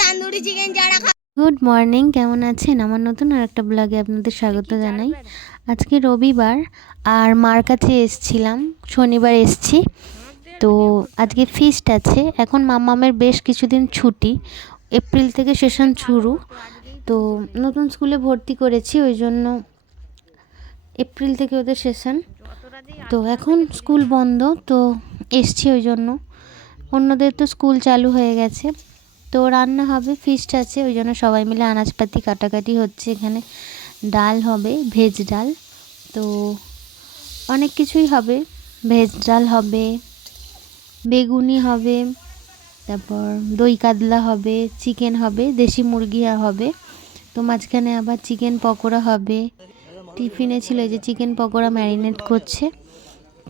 Tandoori chicken যারা good morning, কেমন আছেন? আমার নতুন আর একটা ব্লগে আপনাদের স্বাগত জানাই। আজকে রবিবার আর মার কাছে এসছিলাম, শনিবার এসছি। তো আজকে ফিস্ট আছে। এখন মাম্মামের বেশ কিছুদিন ছুটি, এপ্রিল থেকে সেশন শুরু। তো নতুন স্কুলে ভর্তি করেছি, ওই জন্য এপ্রিল থেকে ওদের সেশন। তো এখন স্কুল বন্ধ, তো এসছি ওই জন্য। অন্যদের তো স্কুল চালু হয়ে গেছে। তো রান্না হবে, ফিস্ট আছে, ওই জন্য সবাই মিলে আনাজপাতি কাটাকাটি হচ্ছে। এখানে ডাল হবে, ভেজ ডাল। তো অনেক কিছুই হবে, ভেজ ডাল হবে, বেগুনি হবে, তারপর দই কাতলা হবে, চিকেন হবে, দেশি মুরগি হবে। তো মাঝখানে আবার চিকেন পকোড়া হবে। টিফিনে ছিল এই যে চিকেন পকোড়া ম্যারিনেট করছে।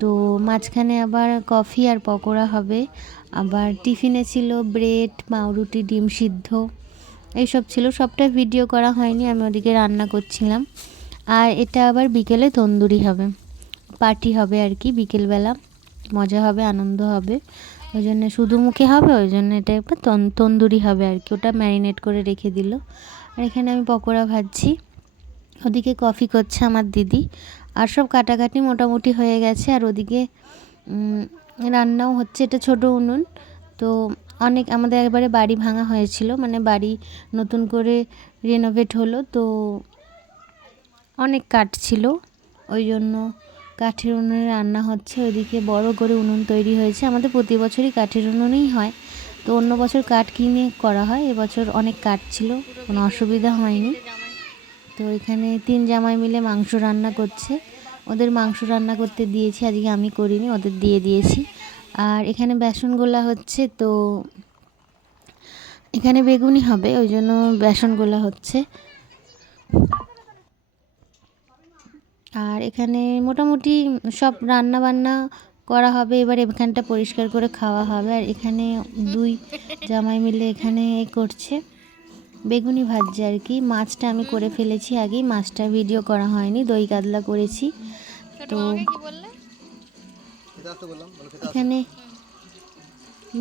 তো মাঝখানে আবার কফি আর পকোড়া হবে। আবার টিফিনে ছিল ব্রেড, পাউরুটি, ডিম সিদ্ধ, এইসব ছিল। সবটা ভিডিও করা হয়নি, আমি ওদিকে রান্না করছিলাম। আর এটা আবার বিকেলে তন্দুরি হবে, পার্টি হবে আর কি, বিকেলবেলা মজা হবে, আনন্দ হবে। ওই জন্য শুধু মুখে হবে, ওই জন্য এটা একবার তন্দুরি হবে আর কি, ওটা ম্যারিনেট করে রেখে দিল। আর এখানে আমি পকোড়া ভাজছি, ওদিকে কফি করছে আমার দিদি। আর সব কাটাকাটি মোটামুটি হয়ে গেছে। আর ওদিকে রান্নাও হচ্ছে। এটা ছোটো উনুন। তো অনেক আমাদের একবারে বাড়ি ভাঙা হয়েছিল, মানে বাড়ি নতুন করে রেনোভেট হলো, তো অনেক কাঠ ছিল, ওই জন্য কাঠের উনুনে রান্না হচ্ছে। ওইদিকে বড় করে উনুন তৈরি হয়েছে। আমাদের প্রতি বছরই কাঠের উনুনেই হয়, তো অন্য বছর কাঠ কিনে করা হয়, এবছর অনেক কাঠ ছিল, কোনো অসুবিধা হয়নি। তো এখানে 3 জামাই মিলে মাংস রান্না করছে। ওদের মাংস রান্না করতে দিয়েছি, আজকে আমি করিনি, ওদের দিয়ে দিয়েছি। আর এখানে বেসন গোলা হচ্ছে। তো এখানে বেগুনি হবে, ওই জন্য বেসন গোলা হচ্ছে। আর এখানে মোটামুটি সব রান্না বান্না করা হবে। এবার এখানটা পরিষ্কার করে খাওয়া হবে। আর এখানে 2 জামাই মিলে এখানে করছে, বেগুনি ভাজছে আর কি। মাছটা আমি করে ফেলেছি আগেই, মাছটা ভিডিও করা হয়নি, দই কাতলা করেছি। তো এখানে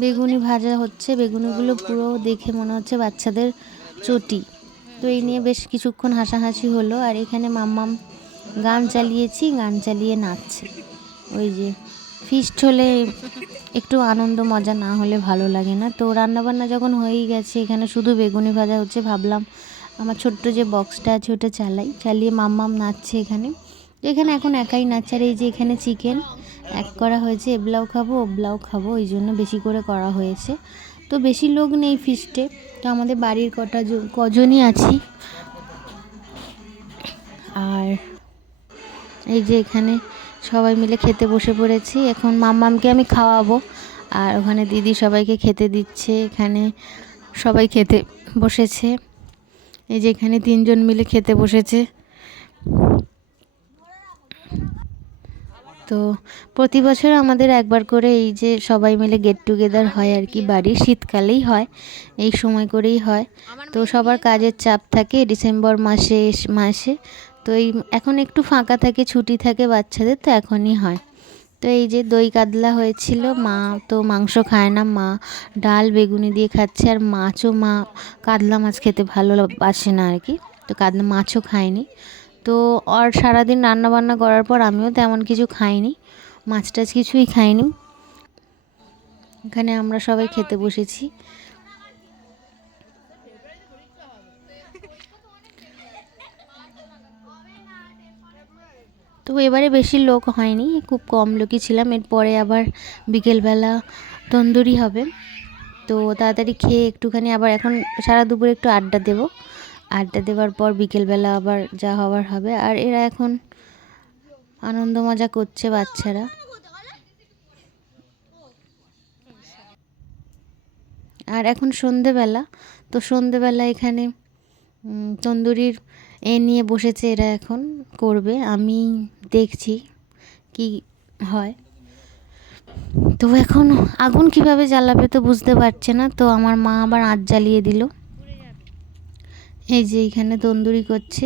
বেগুনি ভাজা হচ্ছে। বেগুনিগুলো পুরো দেখে মনে হচ্ছে বাচ্চাদের চটি। তো এই নিয়ে বেশ কিছুক্ষণ হাসাহাসি হলো। আর এখানে মাম্মাম গান চালিয়েছি, গান চালিয়ে নাচছে। ওই যে ফিস্ট হলে একটু আনন্দ মজা না হলে ভালো লাগে না। তো রান্নাবান্না যখন হয়েই গেছে, এখানে শুধু বেগুনি ভাজা হচ্ছে, ভাবলাম আমার ছোট্ট যে বক্সটা আছে ওটা চালিয়ে মাম্মাম নাচছে এখানে। তো এখানে এখন একাই নাচছে। আর এই যে এখানে চিকেন এক করা হয়েছে, এবলাও খাবো ওবলাও খাবো, ওই জন্য বেশি করে করা হয়েছে। তো বেশি লোক নেই ফিস্টে, তো আমাদের বাড়ির কজনই আছি। আর এই যে এখানে সবাই মিলে খেতে বসে পড়েছি। এখন মাম্মামকে আমি খাওয়াবো, আর ওখানে দিদি সবাইকে খেতে দিচ্ছে। এখানে সবাই খেতে বসেছে, এই যে এখানে 3 জন মিলে খেতে বসেছে। তো প্রতি বছর আমাদের একবার করে এই যে সবাই মিলে গেট টুগেদার হয় আর কি, বাড়ির শীতকালেই হয়, এই সময় করেই হয়। তো সবার কাজের চাপ থাকে ডিসেম্বর মাসে। তো এই এখন একটু ফাঁকা থাকে, ছুটি থাকে বাচ্চাদের, তো এখনই হয়। তো এই যে দই কাতলা হয়েছিল। মা তো মাংস খায় না, মা ডাল বেগুনি দিয়ে খাচ্ছে। আর মা কাতলা মাছ খেতে ভালোবাসে না আর কি, তো কাতলা মাছও খায়নি। তো আর সারাদিন রান্নাবান্না করার পর আমিও তেমন কিছু খাইনি, মাছ টাছ কিছুই খাইনি। এখানে আমরা সবাই খেতে বসেছি। তো এবারে বেশি লোক হয়নি, খুব কম লোকই ছিলাম। এরপরে আবার বিকেলবেলা তন্দুরি হবে। তো তাড়াতাড়ি খেয়ে একটুখানি আবার এখন সারা দুপুর একটু আড্ডা দেবো। আড্ডা দেওয়ার পর বিকেলবেলা আবার যা হওয়ার হবে। আর এরা এখন আনন্দ মজা করছে বাচ্চারা। আর এখন সন্ধেবেলা, তো সন্ধেবেলা এখানে তন্দুরির নিয়ে বসেছে এরা, এখন করবে, আমি দেখছি কি হয়। তো এখন আগুন কিভাবে জ্বালাবে তো বুঝতে পারছে না। তো আমার মা আবার আঁচ জ্বালিয়ে দিল। এই যে এখানে তন্দুরি করছে।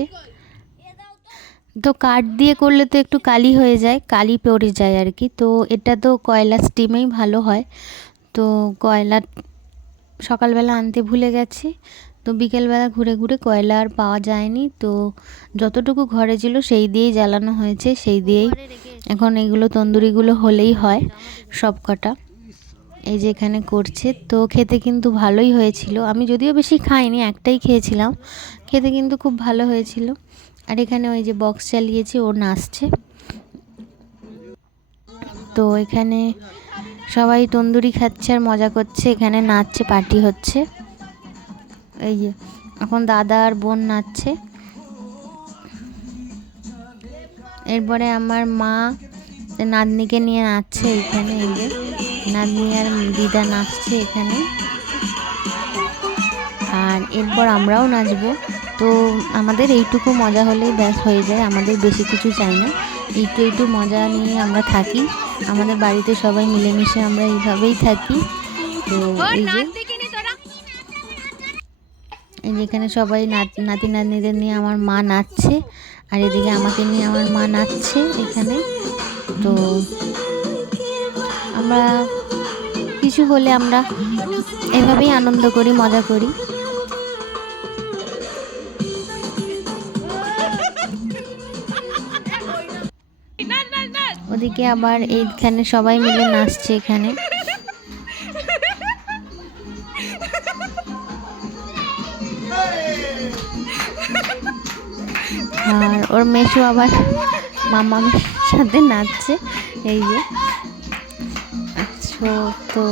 তো কাঠ দিয়ে করলে তো একটু কালি হয়ে যায়, কালি পড়ে যায় আর কি। তো এটা তো কয়লা স্টিমেই ভালো হয়। তো কয়লা সকালবেলা আনতে ভুলে গেছে, তো বিকেলবেলা ঘুরে ঘুরে কয়লা আর পাওয়া যায়নি, তো যতটুকু ঘরে ছিল সেই দিয়েই জ্বালানো হয়েছে, সেই দিয়েই এখন এগুলো তন্দুরিগুলো হলেই হয় সব কটা। এই যে এখানে করছে, তো খেতে কিন্তু ভালোই হয়েছিল। আমি যদিও বেশি খাইনি, একটাই খেয়েছিলাম, খেতে কিন্তু খুব ভালো হয়েছিল। আর এখানে ওই যে বক্স চালিয়েছে, ও নাচছে। তো এখানে সবাই তন্দুরি খাচ্ছে আর মজা করছে, এখানে নাচছে, পার্টি হচ্ছে। এই যে এখন দাদা আর বোন নাচছে। এরপরে আমার মা নাতনিকে নিয়ে নাচছে এখানে। এই যে নাতনি আর দিদা নাচছে এখানে। আর এরপর আমরাও নাচবো। তো আমাদের এইটুকু মজা হলেই ব্যাস হয়ে যায়, আমাদের বেশি কিছু চাই না। একটু মজা নিয়ে আমরা থাকি, আমাদের বাড়িতে সবাই মিলেমিশে আমরা এইভাবেই থাকি। তো এই যে এখানে সবাই নাতি নাতনিদের নিয়ে আমার মা নাচছে, আর এদিকে আমাকে নিয়ে আমার মা নাচছে এখানে। তো আমরা কিছু হলে আমরা এভাবেই আনন্দ করি, মজা করি। ওদিকে আবার এইখানে সবাই মিলে নাচছে এখানে। আর ওর মেশো আবার মামামের সাথে নাচছে। এই যে তো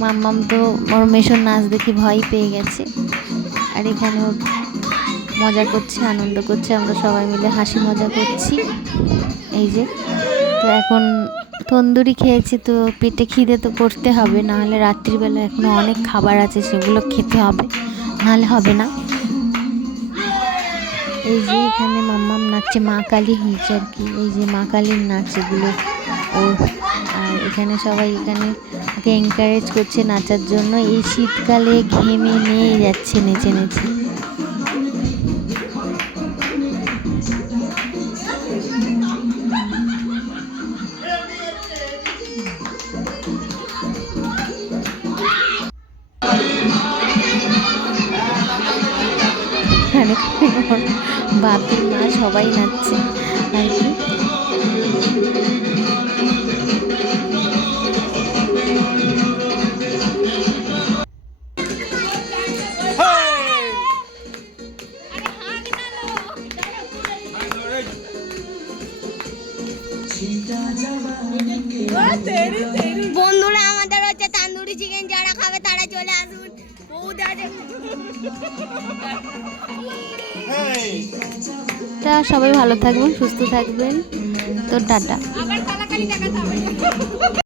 মাম্মাম তো ওর মেশোর নাচ দেখি ভয় পেয়ে গেছে। আর এখানে ও মজা করছে, আনন্দ করছে, আমরা সবাই মিলে হাসি মজা করছি। এই যে তো এখন তন্দুরি খেয়েছি, তো পেটে খিদে তো করতে হবে, নাহলে রাত্রিবেলা এখনও অনেক খাবার আছে, সেগুলো খেতে হবে, নাহলে হবে না। এই যে এখানে মাম্মাম নাচছে, মা কালী হয়েছে আর কি। এই যে মা কালীর নাচ এগুলো ও। আর এখানে সবাই এখানে ওকে এনকারেজ করছে নাচার জন্য। এই শীতকালে ঘেমে নিয়ে যাচ্ছে নেচে নেচে। বাপির মা সবাই নাচছে আর কি। বন্ধুরা, আমাদের হচ্ছে তান্দুরি চিকেন, যারা খাবে তারা চলে আসুন। তা সবাই ভালো থাকবেন, সুস্থ থাকবেন। তো টাটা।